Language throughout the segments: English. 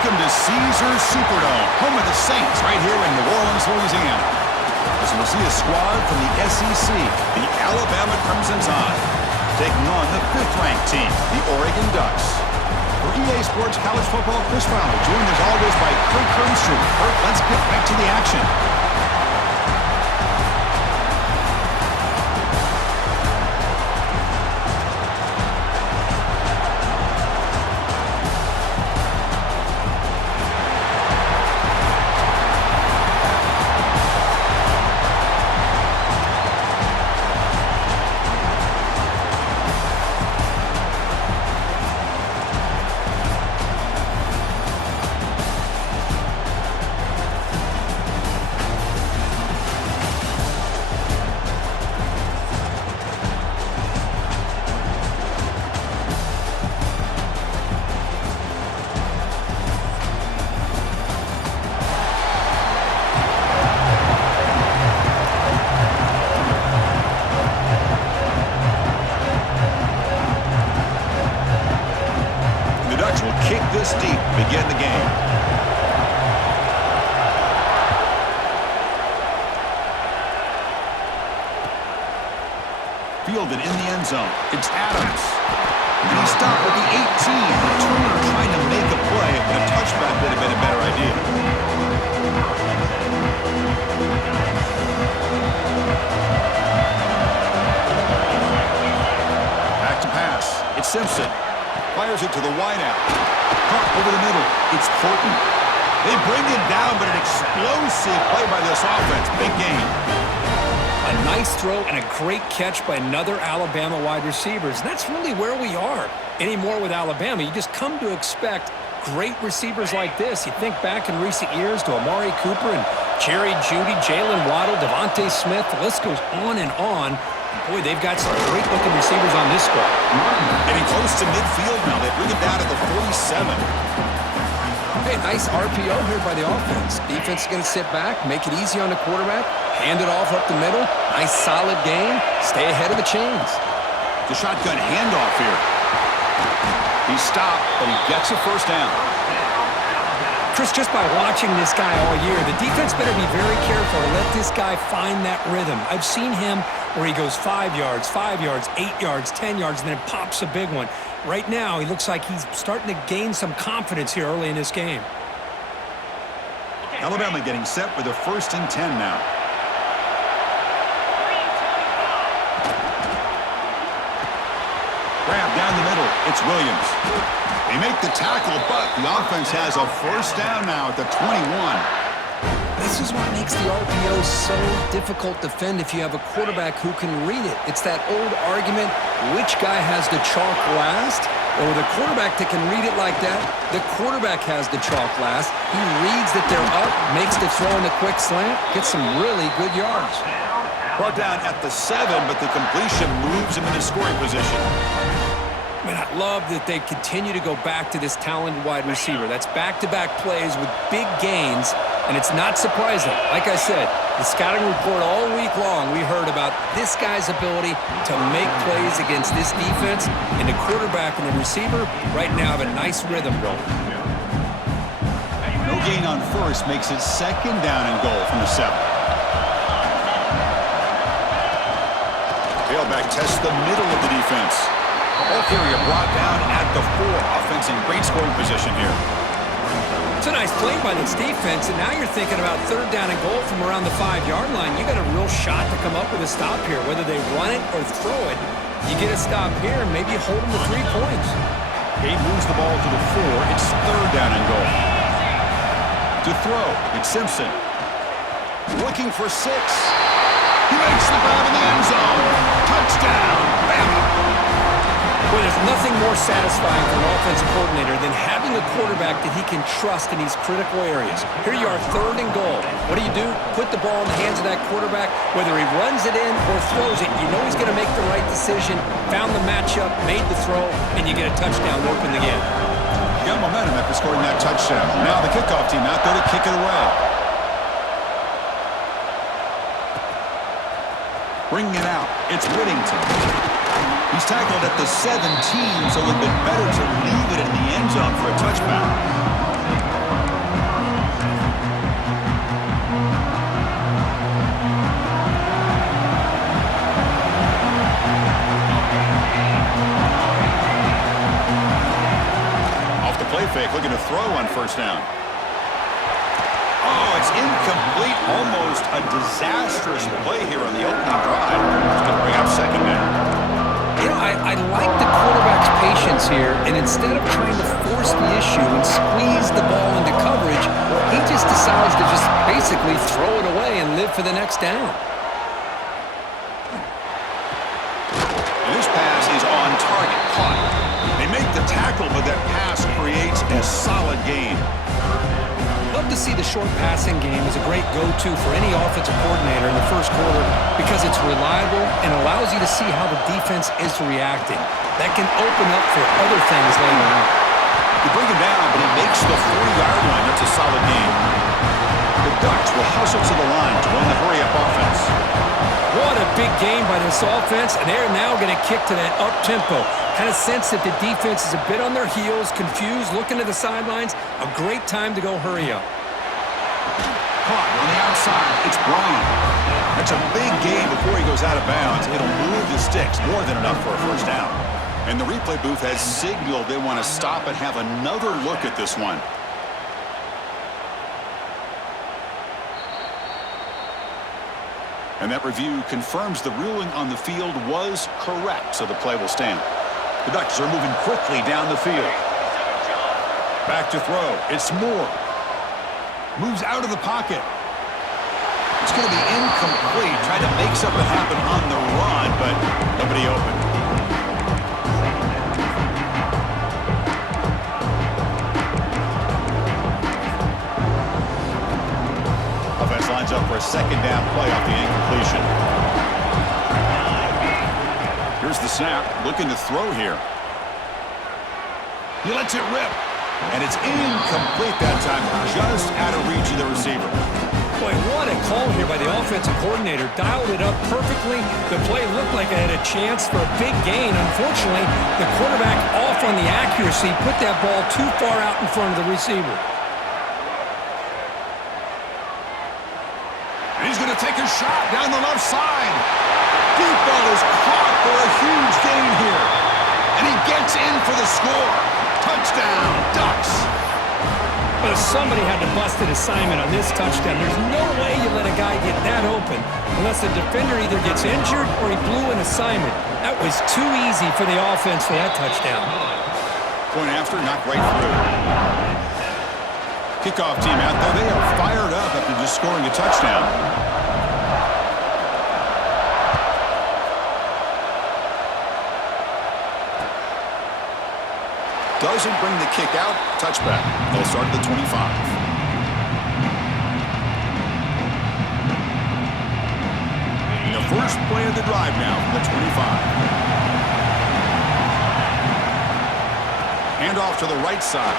Welcome to Caesars Superdome, home of the Saints, right here in New Orleans, Louisiana. As we'll see a squad from the SEC, the Alabama Crimson Tide, taking on the 5th-ranked team, the Oregon Ducks. For EA Sports College Football, Chris Fowler, joined as always by Kirk Hermstrom. Kirk, let's get back to the action. This deep begin the game. Fielded in the end zone. It's Adams. And he stopped at the 18. The Turner trying to make a play, but a touchback would have been a better idea. Back to pass. It's Simpson. Fires it to the wideout. Caught over the middle. It's Horton. They bring it down, but an explosive play by this offense. Big game. A nice throw and a great catch by another Alabama wide receivers. And that's really where we are. Anymore with Alabama, you just come to expect great receivers like this. You think back in recent years to Amari Cooper and Jerry Jeudy, Jalen Waddle, Devontae Smith. The list goes on and on. Boy, they've got some great-looking receivers on this squad. Getting close to midfield now. They bring it down to the 47. Hey, nice RPO here by the offense. Defense is going to sit back, make it easy on the quarterback, hand it off up the middle. Nice, solid game. Stay ahead of the chains. The shotgun handoff here. He stopped, but he gets a first down. Chris, just by watching this guy all year, the defense better be very careful to let this guy find that rhythm. I've seen him where he goes 5 yards, 8 yards, 10 yards, and then pops a big one. Right now, he looks like he's starting to gain some confidence here early in this game. Alabama getting set with a 1st and 10 now. Grab down the middle. It's Williams. They make the tackle, but the offense has a first down now at the 21. This is what makes the RPO so difficult to defend if you have a quarterback who can read it. It's that old argument, which guy has the chalk last? Or the quarterback that can read it like that, the quarterback has the chalk last. He reads that they're up, makes the throw in the quick slant, gets some really good yards. Brought down at the 7, but the completion moves him into scoring position. Man, I love that they continue to go back to this talented wide receiver. That's back-to-back plays with big gains, and it's not surprising. Like I said, the scouting report all week long, we heard about this guy's ability to make plays against this defense, and the quarterback and the receiver right now have a nice rhythm going. No gain on first makes it 2nd down and goal from the 7. Tailback tests the middle of the defense. Ball carrier brought down at the 4. Offense in great scoring position here. It's a nice play by this defense, and now you're thinking about 3rd down and goal from around the 5-yard line. You got a real shot to come up with a stop here. Whether they run it or throw it, you get a stop here and maybe hold them to 3 points. He moves the ball to the 4. It's 3rd down and goal. To throw, it's Simpson. Looking for 6. He makes the grab in the end zone. Touchdown, Bama. Well, there's nothing more satisfying for an offensive coordinator than having a quarterback that he can trust in these critical areas. Here you are, 3rd and goal. What do? Put the ball in the hands of that quarterback. Whether he runs it in or throws it, you know he's going to make the right decision. Found the matchup, made the throw, and you get a touchdown to open the game. You got momentum after scoring that touchdown. Now the kickoff team out there to kick it away. Bringing it out, it's Whittington. He's tackled at the 17, so it would have been better to leave it in the end zone for a touchback. looking to throw on first down. Oh, it's incomplete. Almost a disastrous play here on the opening drive. It's going to bring up second down. You know, I like the quarterback's patience here, and instead of trying to force the issue and squeeze the ball into coverage, he just decides to just basically throw it away and live for the next down. And this pass is on target, caught. They make the tackle, but that pass creates a solid gain. Love to see the short passing game as a great go-to for any offensive coordinator in the first quarter because it's reliable and allows you to see how the defense is reacting. That can open up for other things later on. You bring him down, but he makes the 40-yard line. That's a solid gain. The Ducks will hustle to the line to run the hurry-up offense. What a big game by this offense, and they're now going to kick to that up-tempo. Kind of sense that the defense is a bit on their heels, confused, looking to the sidelines. A great time to go hurry up. Caught on the outside. It's Brown. That's a big gain before he goes out of bounds. It'll move the sticks more than enough for a first down. And the replay booth has signaled they want to stop and have another look at this one. And that review confirms the ruling on the field was correct, so the play will stand. The Ducks are moving quickly down the field. Back to throw. It's Moore. Moves out of the pocket. It's going to be incomplete. Tried to make something happen on the run, but nobody open. Offense lines up for a second down play off the incompletion. Here's the snap, looking to throw here. He lets it rip, and it's incomplete that time, just out of reach of the receiver. Boy, what a call here by the offensive coordinator. Dialed it up perfectly. The play looked like it had a chance for a big gain. Unfortunately, the quarterback off on the accuracy, put that ball too far out in front of the receiver. And he's going to take a shot down the left side. Deep ball is caught for a huge gain here. And he gets in for the score. Touchdown, Ducks. But somebody had to bust an assignment on this touchdown. There's no way you let a guy get that open unless the defender either gets injured or he blew an assignment. That was too easy for the offense for that touchdown. Point after, knocked right through. Kickoff team out there. They are fired up after just scoring a touchdown. Doesn't bring the kick out. Touchback. They'll start at the 25. And the first play of the drive now from the 25. Hand off to the right side.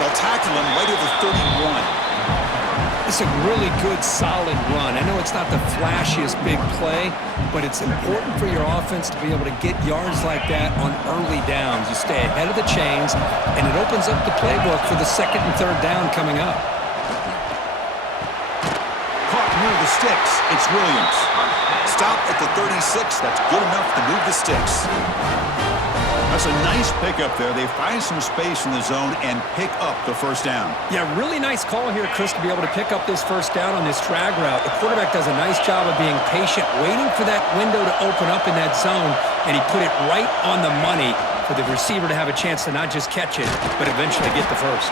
They'll tackle him right at the 31. It's a really good, solid run. I know it's not the flashiest big play, but it's important for your offense to be able to get yards like that on early downs. You stay ahead of the chains, and it opens up the playbook for the second and third down coming up. Caught near the sticks. It's Williams. Stop at the 36. That's good enough to move the sticks. That's a nice pickup there. They find some space in the zone and pick up the first down. Yeah, really nice call here, Chris, to be able to pick up this first down on this drag route. The quarterback does a nice job of being patient, waiting for that window to open up in that zone, and he put it right on the money for the receiver to have a chance to not just catch it, but eventually get the first.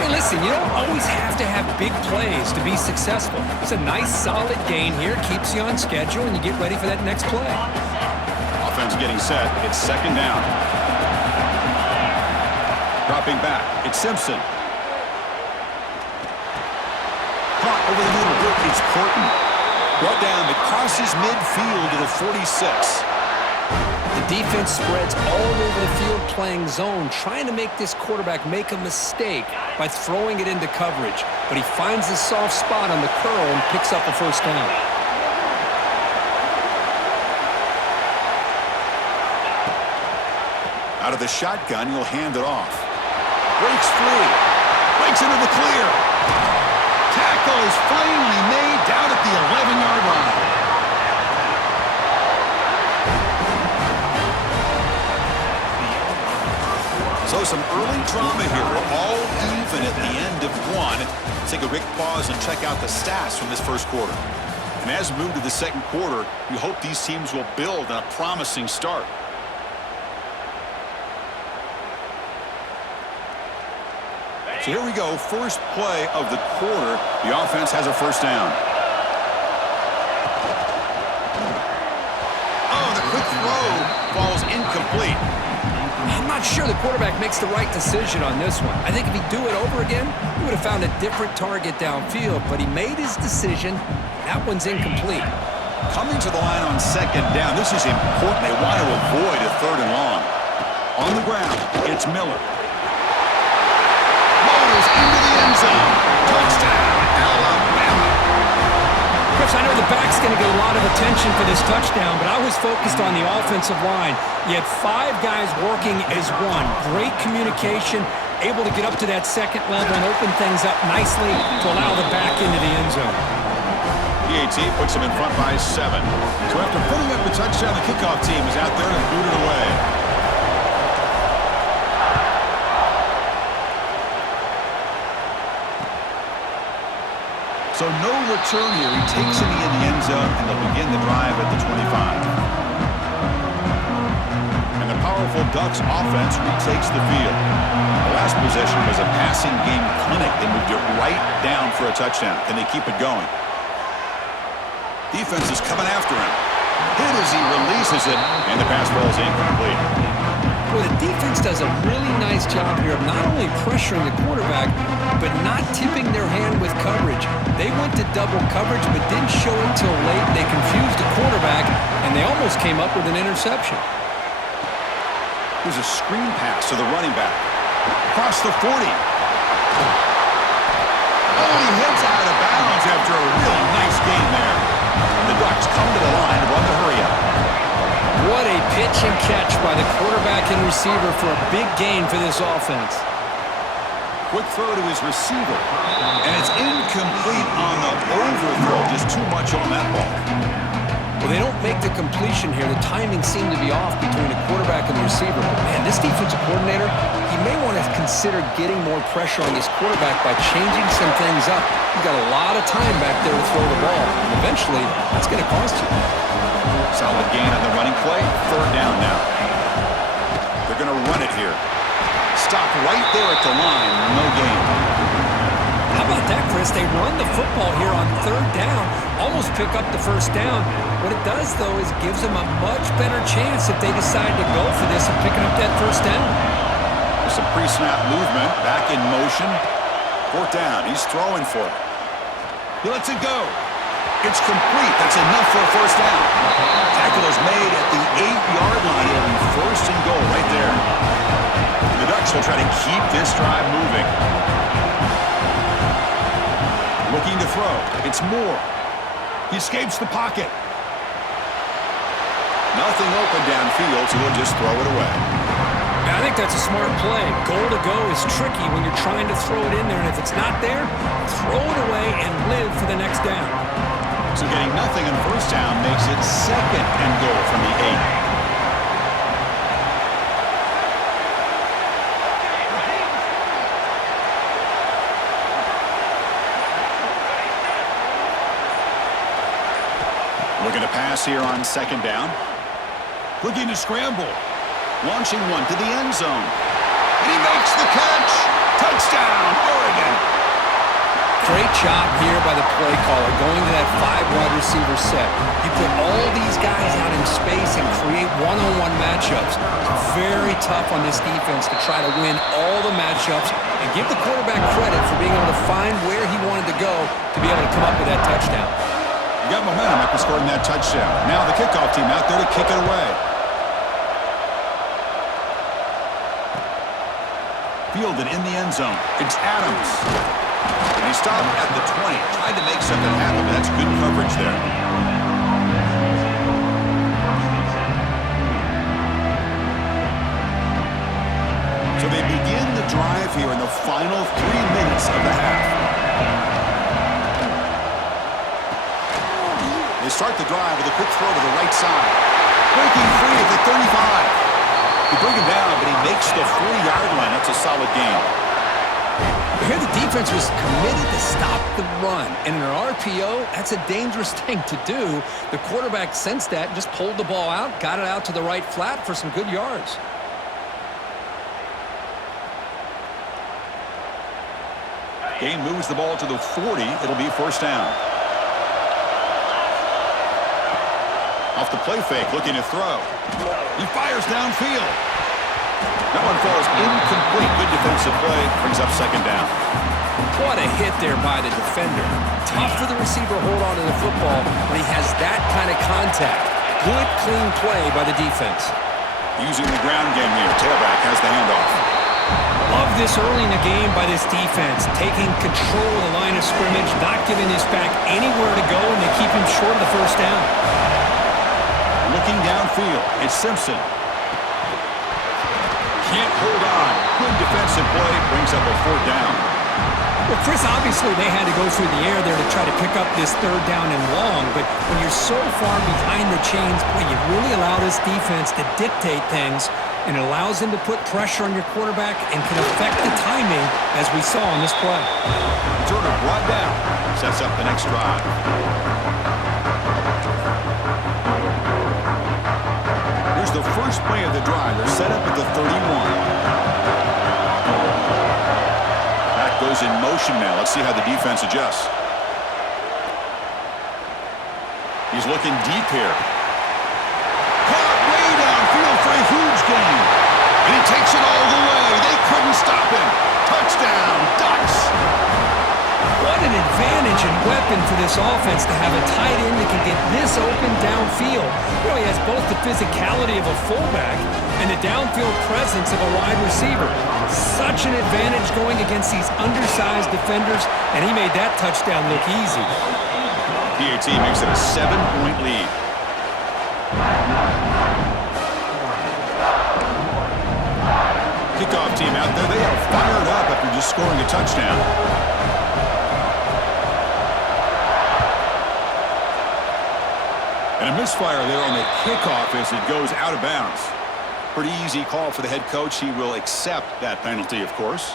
Hey, listen, you don't always have to have big plays to be successful. It's a nice, solid gain here, keeps you on schedule, and you get ready for that next play. Offense getting set. It's second down. Dropping back. It's Simpson. Caught over the middle. It's Horton. Brought down. It crosses midfield to the 46. The defense spreads all over the field playing zone, trying to make this quarterback make a mistake by throwing it into coverage. But he finds the soft spot on the curl and picks up a first down. Out of the shotgun, he'll hand it off. Breaks free. Breaks into the clear. Tackle is finally made down at the 11-yard line. doesn't check out the stats from this first quarter. And as we move to the second quarter, we hope these teams will build on a promising start. So here we go, first play of the quarter. The offense has a first down. Oh, the quick throw falls incomplete. I'm not sure the quarterback makes the right decision on this one. I think if he'd do it over again, he would have found a different target downfield, but he made his decision. That one's incomplete. Coming to the line on second down, this is important. They want to avoid a third and long. On the ground, it's Miller. Motors into the end zone. Touchdown, Alabama. Chris, I know the back's going to get a lot of attention for this touchdown, but I was focused on the offensive line. You had 5 guys working as one. Great communication, able to get up to that second level and open things up nicely to allow the back into the end zone. PAT puts him in front by 7. So after putting up the touchdown, the kickoff team is out there to boot it away. So no return here. He takes it in the end zone, and they'll begin the drive at the 25. And the powerful Ducks offense retakes the field. The last possession was a passing game clinic. They moved it right down for a touchdown. Can they keep it going? Defense is coming after him. Hit as he releases it, and the pass ball is incomplete. Well, the defense does a really nice job here of not only pressuring the quarterback, but not tipping their hand with coverage. They went to double coverage, but didn't show it till late. They confused the quarterback, and they almost came up with an interception. Here's a screen pass to the running back. Across the 40. Oh, he heads out of bounds after a really nice game there. And the Ducks come to the line to run the hurry-up. What a pitch and catch by the quarterback and receiver for a big gain for this offense. Quick throw to his receiver. And it's incomplete on the overthrow. Just too much on that ball. Well, they don't make the completion here. The timing seemed to be off between the quarterback and the receiver. But, man, this defensive coordinator, he may want to consider getting more pressure on this quarterback by changing some things up. You've got a lot of time back there to throw the ball. And eventually, that's going to cost you. Solid gain on the running play. Third down now. They're going to run it here. Stop right there at the line. No gain. How about that, Chris? They run the football here on third down. Almost pick up the first down. What it does, though, is gives them a much better chance if they decide to go for this and picking up that first down. There's some pre-snap movement. Back in motion. Fourth down. He's throwing for it. He lets it go. It's complete. That's enough for a first down. Tackle is made at the 8-yard line. It'll be first and goal right there. The Ducks will try to keep this drive moving. Looking to throw. It's Moore. He escapes the pocket. Nothing open downfield, so he'll just throw it away. I think that's a smart play. Goal to go is tricky when you're trying to throw it in there, and if it's not there, throw it away and live for the next down. So getting nothing on first down makes it second and goal from the 8. Looking to pass here on second down. Looking to scramble. Launching one to the end zone. And he makes the catch. Touchdown, Oregon. Great job here by the play caller going to that 5-wide receiver set. You put all these guys out in space and create one-on-one matchups. Very tough on this defense to try to win all the matchups and give the quarterback credit for being able to find where he wanted to go to be able to come up with that touchdown. You got momentum after scoring that touchdown. Now the kickoff team out there to kick it away. Fielded in the end zone. It's Adams. And he stopped at the 20. Tried to make something happen, but that's good coverage there. So they begin the drive here in the final 3 minutes of the half. They start the drive with a quick throw to the right side. Breaking free at the 35. They bring him down, but he makes the 40-yard line. That's a solid gain. Here the defense was committed to stop the run. And in an RPO, that's a dangerous thing to do. The quarterback sensed that and just pulled the ball out, got it out to the right flat for some good yards. Gain moves the ball to the 40. It'll be first down. Off the play fake, looking to throw. He fires downfield. That one falls incomplete. Good defensive play. Brings up second down. What a hit there by the defender. Tough for the receiver to hold on to the football when he has that kind of contact. Good, clean play by the defense. Using the ground game here. Tailback has the handoff. Love this early in the game by this defense. Taking control of the line of scrimmage, not giving this back anywhere to go, and they keep him short of the first down. Looking downfield, it's Simpson. Can't hold on. Good defensive play. Brings up a fourth down. Well, Chris, obviously they had to go through the air there to try to pick up this third down and long, but when you're so far behind the chains, boy, you really allow this defense to dictate things, and it allows them to put pressure on your quarterback and can affect the timing, as we saw on this play. Turner brought down. Sets up the next drive. Here's the first play of the drive. They're set up at the 31. Goes in motion now. Let's see how the defense adjusts. He's looking deep here. Caught way downfield for a huge gain. And he takes it all the way. They couldn't stop him. Touchdown, Ducks. What an advantage and weapon for this offense to have a tight end that can get this open downfield. You know, he has both the physicality of a fullback and the downfield presence of a wide receiver. Such an advantage going against these undersized defenders, and he made that touchdown look easy. PAT makes it a 7-point lead. Kickoff team out there. They are fired up after just scoring a touchdown. And a misfire there on the kickoff as it goes out of bounds. Pretty easy call for the head coach. He will accept that penalty, of course.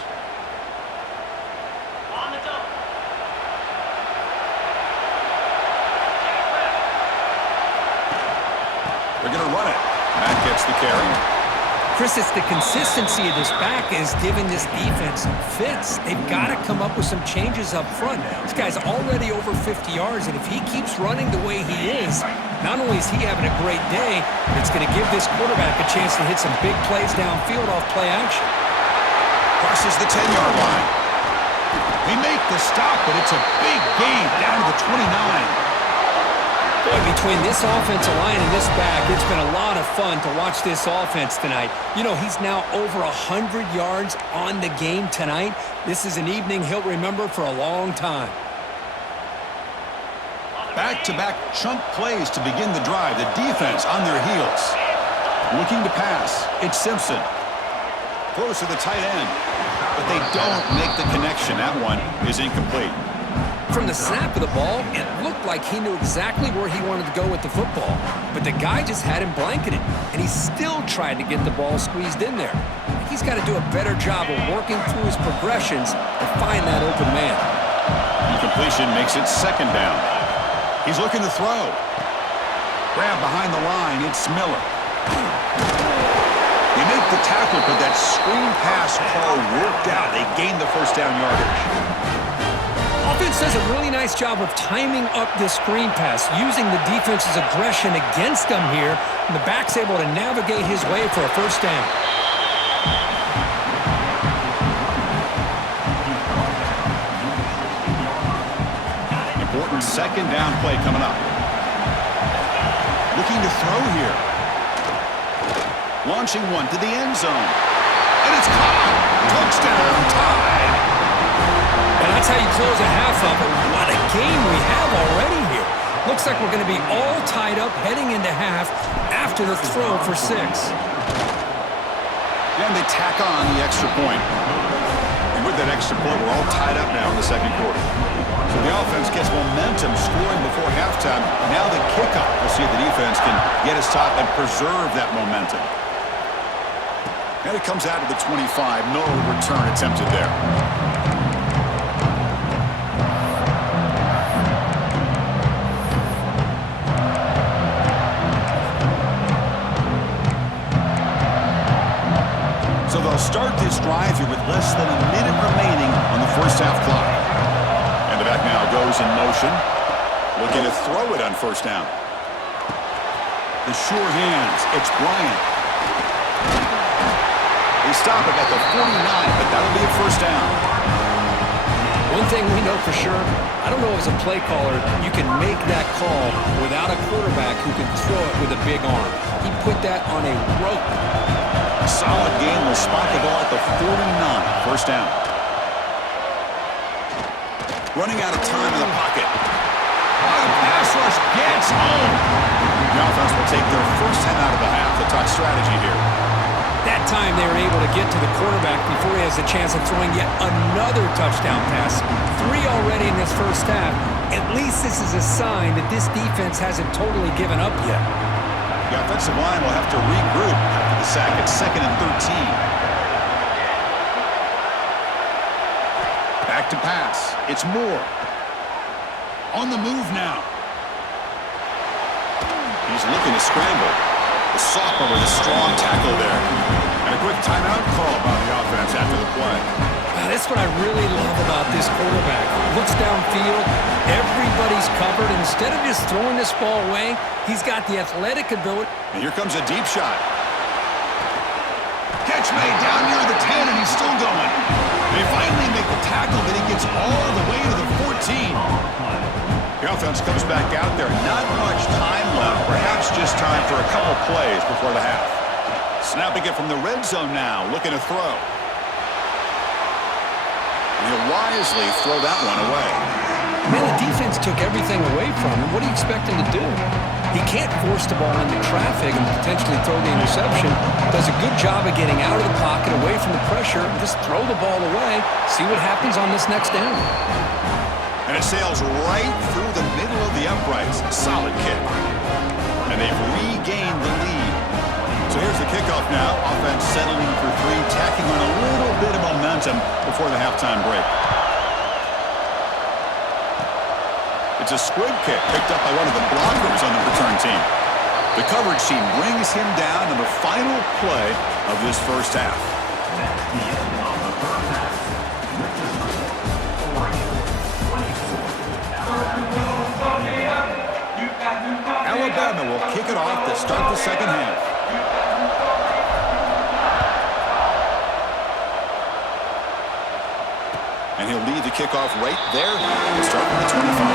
They're going to run it. Matt gets the carry. Chris, it's the consistency of this back is giving this defense fits. They've got to come up with some changes up front. This guy's already over 50 yards, and if he keeps running the way he is, not only is he having a great day, but it's going to give this quarterback a chance to hit some big plays downfield off play action. Crosses the 10-yard line. They make the stop, but it's a big gain down to the 29. Boy, between this offensive line and this back, it's been a lot of fun to watch this offense tonight. You know, he's now over 100 yards on the game tonight. This is an evening he'll remember for a long time. Back-to-back chunk plays to begin the drive. The defense on their heels. Looking to pass. It's Simpson. Throws to the tight end. But they don't make the connection. That one is incomplete. From the snap of the ball, it looked like he knew exactly where he wanted to go with the football. But the guy just had him blanketed, and he still tried to get the ball squeezed in there. He's got to do a better job of working through his progressions to find that open man. Incompletion makes it second down. He's looking to throw. Grab behind the line, it's Miller. They make the tackle, but that screen pass call worked out. They gained the first down yardage. Offense does a really nice job of timing up this screen pass, using the defense's aggression against them here, and the back's able to navigate his way for a first down. Important second down play coming up. Looking to throw here. Launching one to the end zone. And it's caught. Touchdown, tied. And that's how you close a half up. What a game we have already here. Looks like we're going to be all tied up heading into half after the throw for 6. And they tack on the extra point. And with that extra point, we're all tied up now in the second quarter. So the offense gets momentum scoring before halftime. Now the kickoff. We'll see if the defense can get us top and preserve that momentum. And it comes out to the 25. No return attempted there. start this drive here with less than a minute remaining on the first half clock. And the back now goes in motion. Looking to throw it on first down. The sure hands. It's Bryant. They stop it at the 49, but that'll be a first down. One thing we know for sure, I don't know as a play caller, you can make that call without a quarterback who can throw it with a big arm. He put that on a rope. Solid game will spot the ball at the 49. First down. Running out of time in the pocket. Oh, the pass rush gets home. The offense will take their first 10 out of the half. The talk strategy here. That time they were able to get to the quarterback before he has a chance of throwing yet another touchdown pass. 3 already in this first half. At least this is a sign that this defense hasn't totally given up yet. The offensive line will have to regroup after the sack at 2nd and 13. Back to pass. It's Moore. On the move now. He's looking to scramble. The sophomore with a strong tackle there. And a quick timeout call by the offense after the play. That's what I really love about this quarterback. Looks downfield, everybody's covered. Instead of just throwing this ball away, he's got the athletic ability. And here comes a deep shot. Catch made down near the 10, and he's still going. They finally make the tackle, but he gets all the way to the 14. The offense comes back out there. Not much time left. Perhaps just time for a couple plays before the half. Snapping it from the red zone now. Looking to throw. And he'll wisely throw that one away. Man, the defense took everything away from him. What do you expect him to do? He can't force the ball into traffic and potentially throw the interception. Does a good job of getting out of the pocket, away from the pressure, and just throw the ball away. See what happens on this next down. And it sails right through the middle of the uprights. Solid kick. And they've regained the lead. So here's the kickoff now. Offense settling for 3, tacking on a little bit of momentum before the halftime break. It's a squib kick picked up by one of the blockers on the return team. The coverage team brings him down in the final play of this first half. Alabama will kick it off to start the second half. And he'll lead the kickoff right there to start from the 25.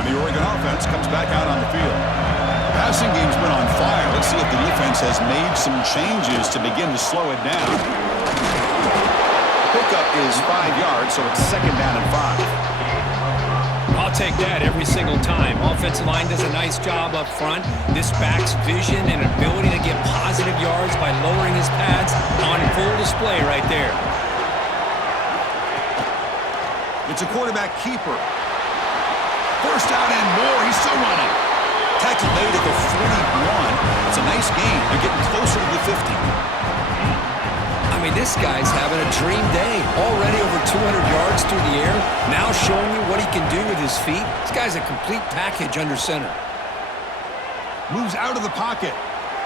And the Oregon offense comes back out on the field. The passing game's been on fire. Let's see if the defense has made some changes to begin to slow it down. Pickup is 5 yards, so it's 2nd down and 5. I'll take that every single time. Offensive line does a nice job up front. This back's vision and ability to get positive yards by lowering his pads on full display right there. It's a quarterback keeper. First down and more. He's still running. Tackle made at the 41. It's a nice gain. They're getting closer to the 50. I mean, this guy's having a dream day. Already over 200 yards through the air. Now showing you what he can do with his feet. This guy's a complete package under center. Moves out of the pocket.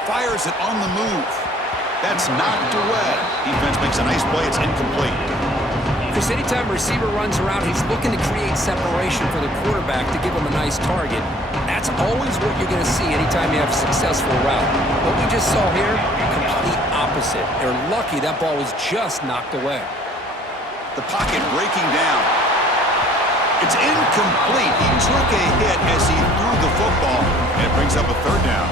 Fires it on the move. That's knocked away. Defense makes a nice play. It's incomplete. Chris, anytime a receiver runs around, he's looking to create separation for the quarterback to give him a nice target. That's always what you're going to see anytime you have a successful route. What we just saw here, complete opposite. They're lucky that ball was just knocked away. The pocket breaking down. It's incomplete. He took a hit as he threw the football, and it brings up a 3rd down.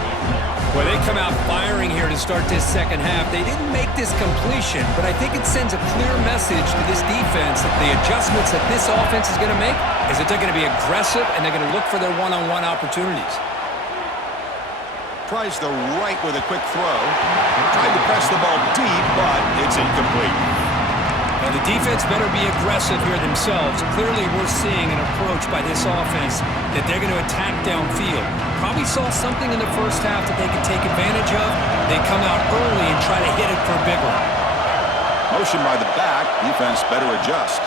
Well, they come out firing here to start this second half. They didn't make this completion, but I think it sends a clear message to this defense that the adjustments that this offense is going to make is that they're going to be aggressive and they're going to look for their one-on-one opportunities. Tries the right with a quick throw. Tried to press the ball deep, but it's incomplete. Now, the defense better be aggressive here themselves. Clearly, we're seeing an approach by this offense that they're going to attack downfield. Probably saw something in the first half that they could take advantage of. They come out early and try to hit it for a big one. Motion by the back. Defense better adjust.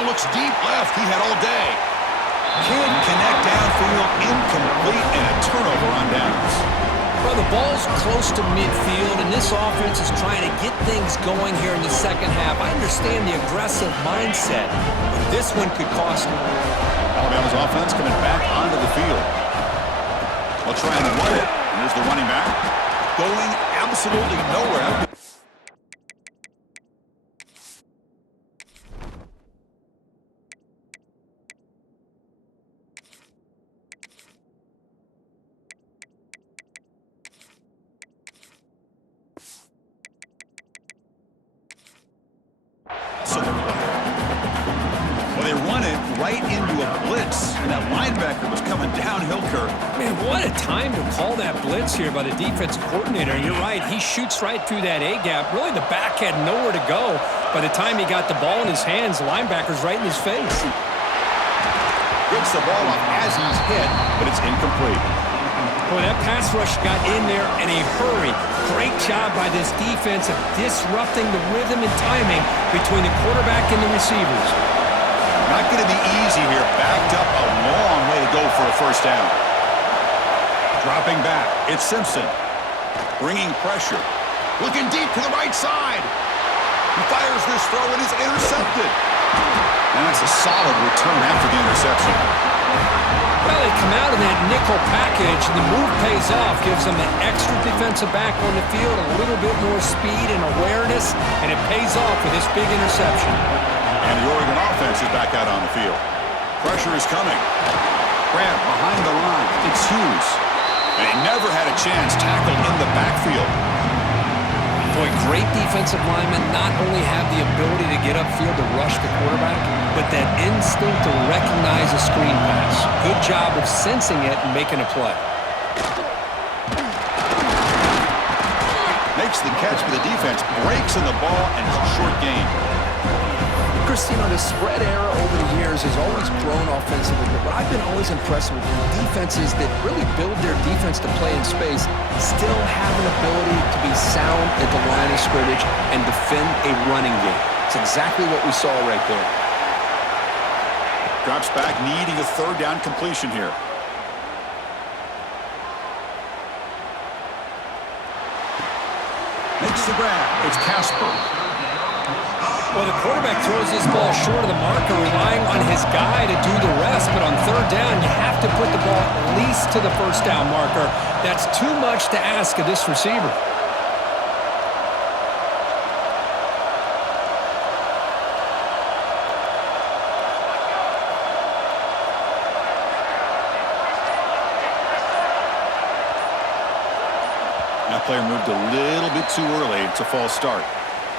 now looks deep left. He had all day. Can't connect downfield, incomplete, and a turnover on downs. Well, the ball's close to midfield, and this offense is trying to get things going here in the second half. I understand the aggressive mindset, but this one could cost them. Alabama's offense coming back onto the field. They'll try and run it. Here's the running back. Going absolutely nowhere. Well, they run it right into a blitz, and that linebacker was coming downhill, Kirk. Man, what a time to call that blitz here by the defensive coordinator. And you're right, he shoots right through that A-gap. Really, the back had nowhere to go. By the time he got the ball in his hands, the linebacker's right in his face. Gets the ball off as he's hit, but it's incomplete. Boy, that pass rush got in there in a hurry. Great job by this defense of disrupting the rhythm and timing between the quarterback and the receivers. Not going to be easy here. Backed up a long way to go for a first down. Dropping back, it's Simpson. Bringing pressure. Looking deep to the right side. He fires this throw and is intercepted. And that's a solid return after the interception. Well, they come out of that nickel package, and the move pays off, gives them an extra defensive back on the field, a little bit more speed and awareness, and it pays off with this big interception. And the Oregon offense is back out on the field. Pressure is coming. Grab behind the line. It's Hughes. And he never had a chance tackled in the backfield. Boy, great defensive linemen not only have the ability to get upfield to rush the quarterback, but that instinct to recognize a screen pass. Good job of sensing it and making a play. Makes the catch for the defense, breaks in the ball, and it's a short gain. Christine, the spread era over the years has always grown offensively, but what I've been always impressed with is defenses that really build their defense to play in space still have an ability to be sound at the line of scrimmage and defend a running game. It's exactly what we saw right there. Drops back, needing a third down completion here. Makes the grab. It's Casper. Well, the quarterback throws this ball short of the marker, relying on his guy to do the rest. But on third down, you have to put the ball at least to the first down marker. That's too much to ask of this receiver. That player moved a little bit too early. It's a false start.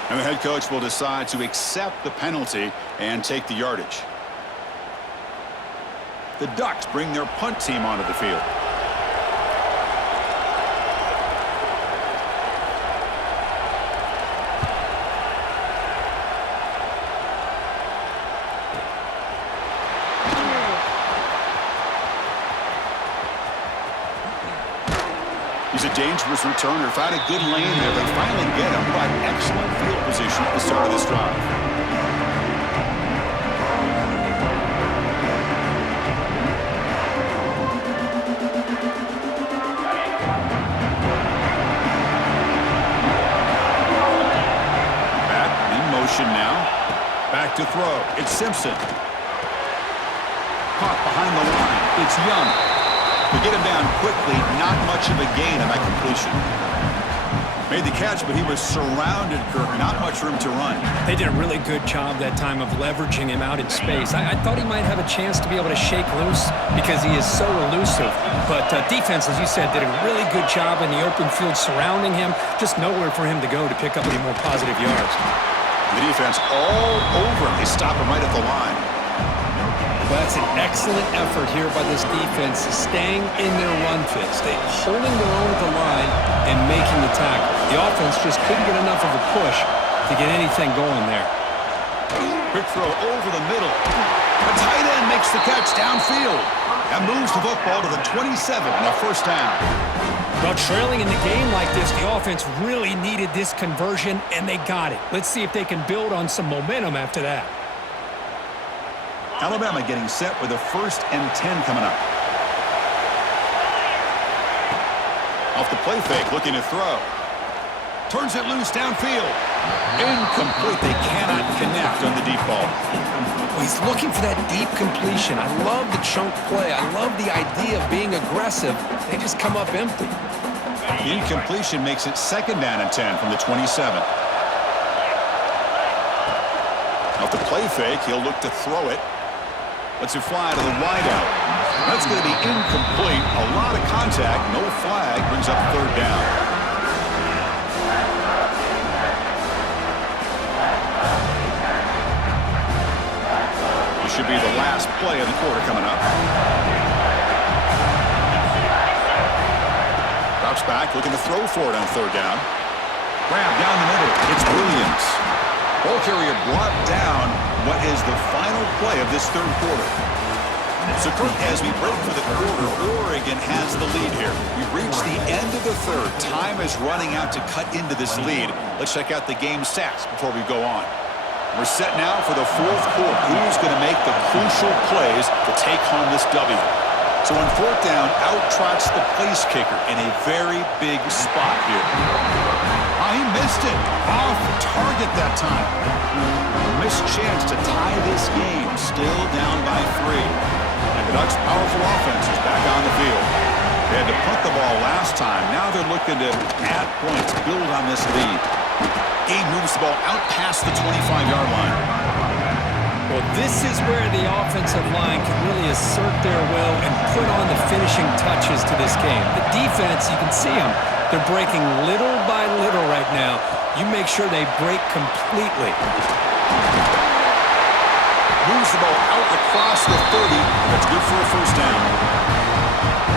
And the head coach will decide to accept the penalty and take the yardage. The Ducks bring their punt team onto the field. He's a dangerous returner. Found a good lane there. They finally get him, but excellent field position at the start of this drive. Back in motion now. Back to throw. It's Simpson. Caught behind the line. It's Young. To get him down quickly, not much of a gain on that completion. Made the catch, but he was surrounded, Kirk. Not much room to run. They did a really good job that time of leveraging him out in space. I thought he might have a chance to be able to shake loose because he is so elusive. But defense, as you said, did a really good job in the open field surrounding him. Just nowhere for him to go to pick up any more positive yards. The defense all over him. They stop him right at the line. Well, that's an excellent effort here by this defense, staying in their run fits. They holding their own at the line and making the tackle. The offense just couldn't get enough of a push to get anything going there. Quick throw over the middle. The tight end makes the catch downfield. That moves the football to the 27 and a first down. Well, trailing in the game like this, the offense really needed this conversion, and they got it. Let's see if they can build on some momentum after that. Alabama getting set with a 1st and 10 coming up. Off the play fake, looking to throw. Turns it loose downfield. Incomplete. They cannot connect on the deep ball. Well, he's looking for that deep completion. I love the chunk play. I love the idea of being aggressive. They just come up empty. The incompletion makes it 2nd down and 10 from the 27. Off the play fake, he'll look to throw it. Lets it fly to the wideout. That's going to be incomplete. A lot of contact, no flag, brings up 3rd down. This should be the last play of the quarter coming up. Drops back, looking to throw for it on 3rd down. Grab down the middle. It's Williams. Ball carrier brought down what is the final play of this 3rd quarter. So, Kurt, as we break for the quarter, Oregon has the lead here. We've reached the end of the 3rd. Time is running out to cut into this lead. Let's check out the game stats before we go on. We're set now for the 4th quarter. Who's going to make the crucial plays to take home this W? So on 4th down, out trots the place kicker in a very big spot here. Oh, he missed it. Off target that time. Missed chance to tie this game. Still down by 3. And the Ducks' powerful offense is back on the field. They had to punt the ball last time. Now they're looking to add points, build on this lead. Game moves the ball out past the 25-yard line. Well, this is where the offensive line can really assert their will and put on the finishing touches to this game. The defense, you can see them. They're breaking little by little right now. You make sure they break completely. Moves the ball out across the 30. That's good for a 1st down.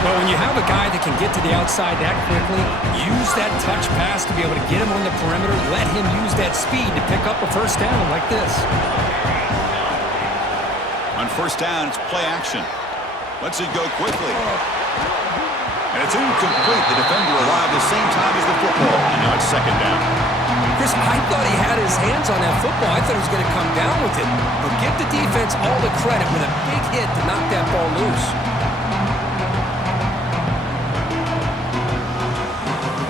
Well, when you have a guy that can get to the outside that quickly, use that touch pass to be able to get him on the perimeter, let him use that speed to pick up a 1st down like this. On 1st down, it's play action. Lets it go quickly. And it's incomplete. The defender arrived the same time as the football. And now it's 2nd down. Chris, I thought he had his hands on that football. I thought he was going to come down with it. But give the defense all the credit with a big hit to knock that ball loose.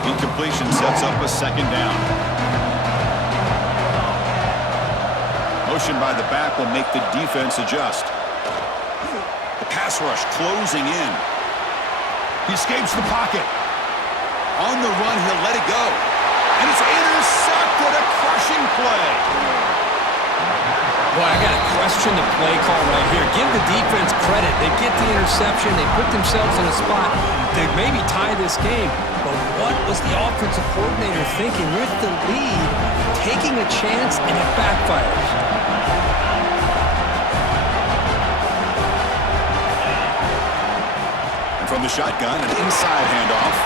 Incompletion sets up a 2nd down. Motion by the back will make the defense adjust. The pass rush closing in. He escapes the pocket. On the run, he'll let it go. And it's intercepted, a crushing play. Boy, I got to question the play call right here. Give the defense credit. They get the interception. They put themselves in a spot to maybe tie this game. But what was the offensive coordinator thinking with the lead, taking a chance, and it backfires? And from the shotgun, an inside handoff.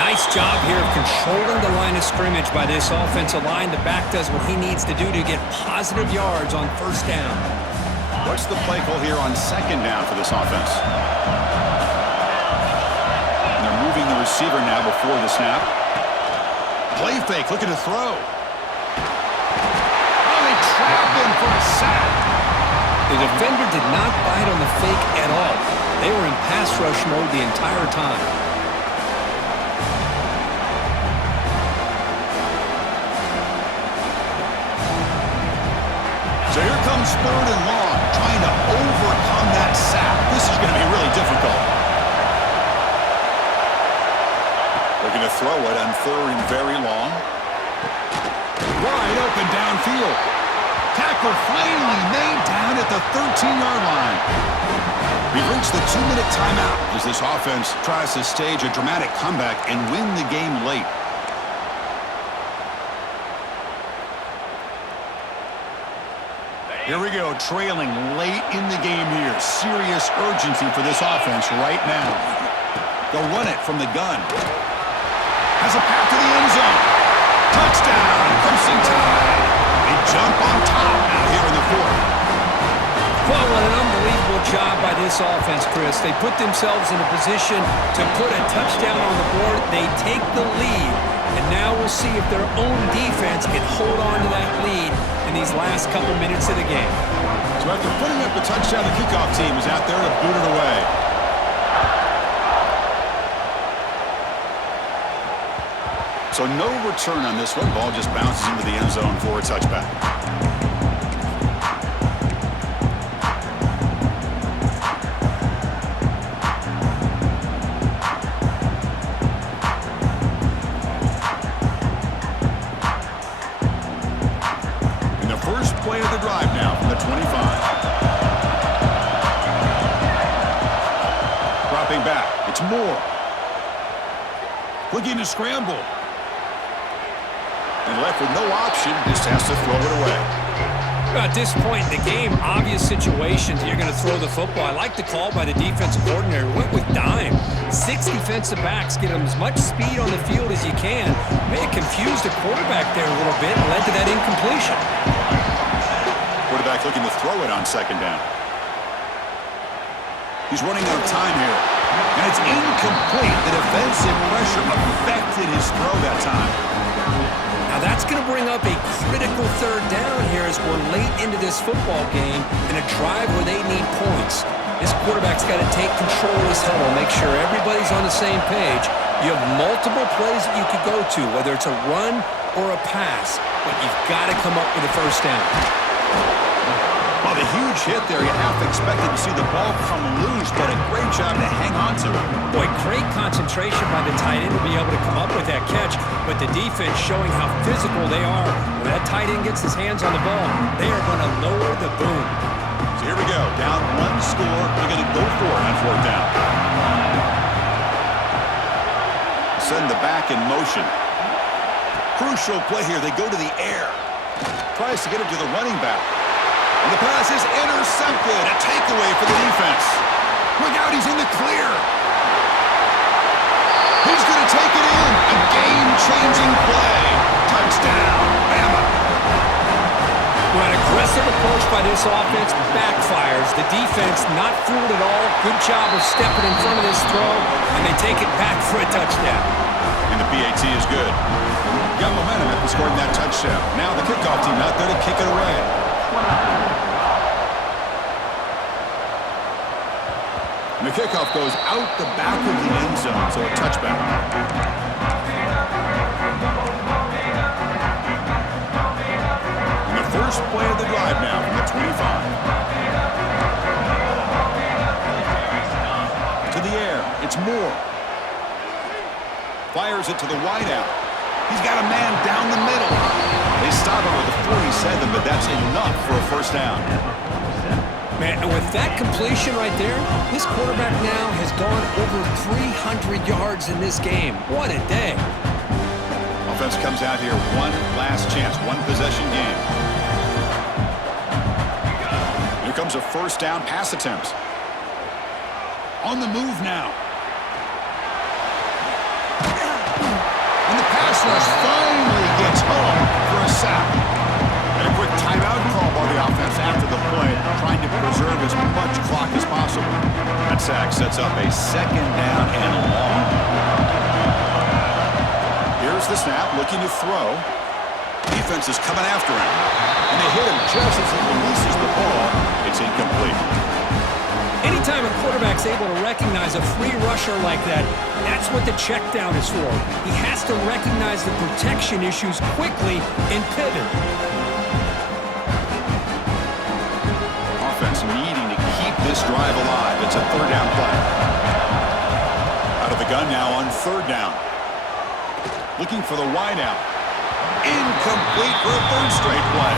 Nice job here of controlling the line of scrimmage by this offensive line. The back does what he needs to do to get positive yards on 1st down. What's the play call here on 2nd down for this offense? And they're moving the receiver now before the snap. Play fake, looking to throw. Oh, they trap him for a sack. The defender did not bite on the fake at all. They were in pass rush mode the entire time. So here comes 3rd and long, trying to overcome that sack. This is going to be really difficult. Looking to throw it on 3rd and very long. Wide open downfield. Tackle finally made down at the 13-yard line. We've reached the 2-minute timeout as this offense tries to stage a dramatic comeback and win the game late. Here we go, trailing late in the game here. Serious urgency for this offense right now. They'll run it from the gun. Has a path to the end zone. Touchdown, Crimson Tide. They jump on top now here in the 4th. Well, what an unbelievable job by this offense, Chris. They put themselves in a position to put a touchdown on the board. They take the lead, and now we'll see if their own defense can hold on to that lead in these last couple minutes of the game. So after putting up a touchdown, the kickoff team is out there to boot it away. So no return on this one. Ball just bounces into the end zone for a touchback. In the first play of the drive now from the 25. Dropping back. It's Moore. Looking to scramble. And left with no option, just has to throw it away. At this point in the game, obvious situations, you're going to throw the football. I like the call by the defensive coordinator. Went with dime. 6 defensive backs, get them as much speed on the field as you can. May have confused the quarterback there a little bit and led to that incompletion. Quarterback looking to throw it on second down. He's running out of time here. And it's incomplete. The defensive pressure affected his throw that time. Now that's going to bring up a critical third down here as we're late into this football game in a drive where they need points. This quarterback's got to take control of this huddle, make sure everybody's on the same page. You have multiple plays that you could go to, whether it's a run or a pass, but you've got to come up with a first down. Well, the huge hit there, you half expected to see the ball come loose, but a great job to hang on to it. Boy, great concentration by the tight end to be able to come up with that catch, but the defense showing how physical they are. When that tight end gets his hands on the ball, they are going to lower the boom. So here we go, down one score. They're going to go for it on fourth down. Send the back in motion. Crucial play here. They go to the air. Tries to get it to the running back. And the pass is intercepted. A takeaway for the defense. Look out, he's in the clear. He's going to take it in. A game-changing play. Touchdown, Bama. Well, an aggressive approach by this offense backfires. The defense not fooled at all. Good job of stepping in front of this throw, and they take it back for a touchdown. And the PAT is good. Got momentum after scoring that touchdown. Now the kickoff team out there to kick it away. And the kickoff goes out the back of the end zone, so a touchback. And the first play of the drive now from the 25. To the air, it's Moore. Fires it to the wideout. He's got a man down the middle. They stop him with a 47, but that's enough for a first down. Man, and with that completion right there, this quarterback now has gone over 300 yards in this game. What a day. Offense comes out here, one last chance, one possession game. Here comes a first down pass attempt. On the move now. And the pass rush finally gets home for a sack. And a quick timeout call by the offense after the play, trying to preserve as much clock as possible. That sack sets up a second down and long. Here's the snap, looking to throw. Defense is coming after him. And they hit him just as he releases the ball. It's incomplete. Anytime a quarterback's able to recognize a free rusher like that, that's what the check down is for. He has to recognize the protection issues quickly and pivot. Offense needing to keep this drive alive. It's a third down play. Out of the gun now on third down. Looking for the wideout. Incomplete for a third straight play.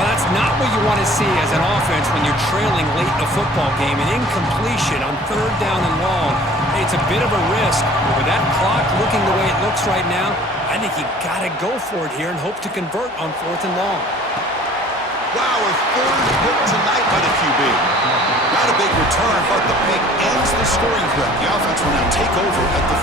Well, that's not what you want to see as an offense when you're trailing late in a football game. An incompletion on third down and long. Hey, it's a bit of a risk. But with that clock looking the way it looks right now, I think you got to go for it here and hope to convert on fourth and long. Wow, a third hit tonight by the QB. Not a big return, but the pick ends the scoring threat. The offense will now take over at the